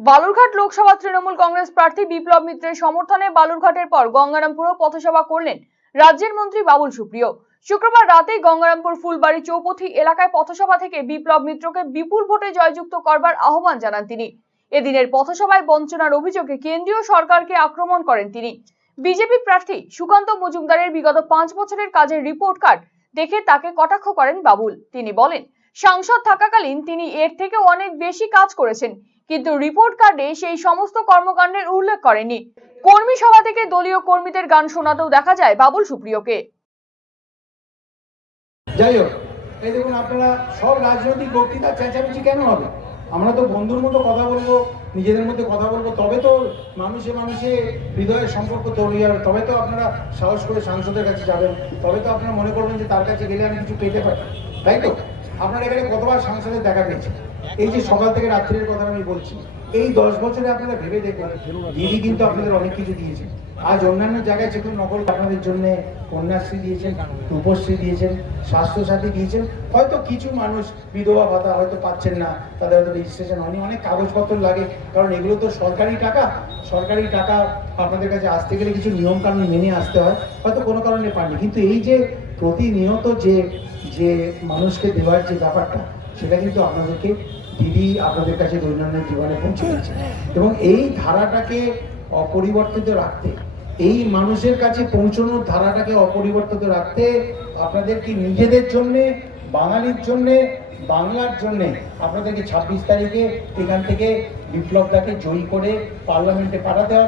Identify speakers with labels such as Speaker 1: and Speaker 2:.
Speaker 1: বালুরঘাট লোকসভা তৃণমূল কংগ্রেস প্রার্থী বিপ্লব মিত্রের সমর্থনে বালুরঘাটের পর গঙ্গারামপুরও পথসভা করলেন রাজ্যের মন্ত্রী বাবুল সুপ্রিয়। শুক্রবার রাতে গঙ্গারামপুর ফুলবাড়ি চৌপথি এলাকায় পথসভা থেকে বিপ্লব মিত্রকে বিপুল ভোটে জয়যুক্ত করবার আহ্বান জানান তিনি। এদিনের পথসভায় বঞ্চনার অভিযোগে কেন্দ্রীয় সরকারকে আক্রমণ করেন তিনি। বিজেপি প্রার্থী সুকান্ত মজুমদারের বিগত পাঁচ বছরের কাজের রিপোর্ট কার্ড দেখে তাকে কটাক্ষ করেন বাবুল। তিনি বলেন সাংসদ থাকাকালীন তিনি এর থেকেও অনেক বেশি কাজ করেছেন। কিন্তু রিপোর্ট কার্ডে সেই সমস্ত কর্মকাণ্ডের উল্লেখ করেনি। কর্মী সভা থেকে দলীয় কর্মীদের গান শোনাতেও দেখা যায় বাবুল সুপ্রিয়কে।
Speaker 2: যাই হোক, এই দেখুন আপনারা সব রাজনৈতিক বক্তৃতা চেঁচামেচি কেন হবে? আমরা তো বন্ধুর মতো কথা বলব, নিজেদের মধ্যে কথা বলব, তবে তো মানুষে মানুষে হৃদয়ের সম্পর্ক তৈরি হবে, তবে তো আপনারা সাহস করে সাংসদের কাছে যাবেন, তবে তো আপনারা মনে করবেন যে তার কাছে গেলে আমি কিছু পেতে পারি, তাই তো? আপনারা এখানে কতবার সাংসদের দেখা পেয়েছেন? এই যে সকাল থেকে রাত্রির কথা আমি বলছি, এই দশ বছরে আপনারা ভেবে দেখুন, দিদি কিন্তু আপনাদের অনেক কিছু দিয়েছেন। আজ অন্যান্য জায়গায় যেগুলো নকল আপনাদের জন্য কন্যাশ্রী দিয়েছেন, রূপশ্রী দিয়েছেন, স্বাস্থ্যসাথী দিয়েছেন, হয়তো কিছু মানুষ বিধবা ভাতা হয়তো পাচ্ছেন না, তাদের হয়তো রেজিস্ট্রেশন হয়নি, অনেক কাগজপত্র লাগে, কারণ এগুলো তো সরকারি টাকা। সরকারি টাকা আপনাদের কাছে আসতে গেলে কিছু নিয়ম কানুন মেনে আসতে হয়, হয়তো কোনো কারণে পাননি। কিন্তু এই যে প্রতিনিয়ত যে যে মানুষকে দেওয়ার যে ব্যাপারটা, সেটা কিন্তু আপনাদেরকে দিদি আপনাদের কাছে দৈনন্দিন জীবনে পৌঁছে এবং এই ধারাটাকে অপরিবর্তিত রাখতে, এই মানুষের কাছে পৌঁছানোর ধারাটাকে অপরিবর্তিত রাখতে, আপনাদের কি নিজেদের জন্যে, বাঙালির জন্যে, বাংলার জন্যে আপনাদেরকে ছাব্বিশ তারিখে এখান থেকে বিপ্লবটাকে জয়ী করে পার্লামেন্টে পাঠাতে হবে?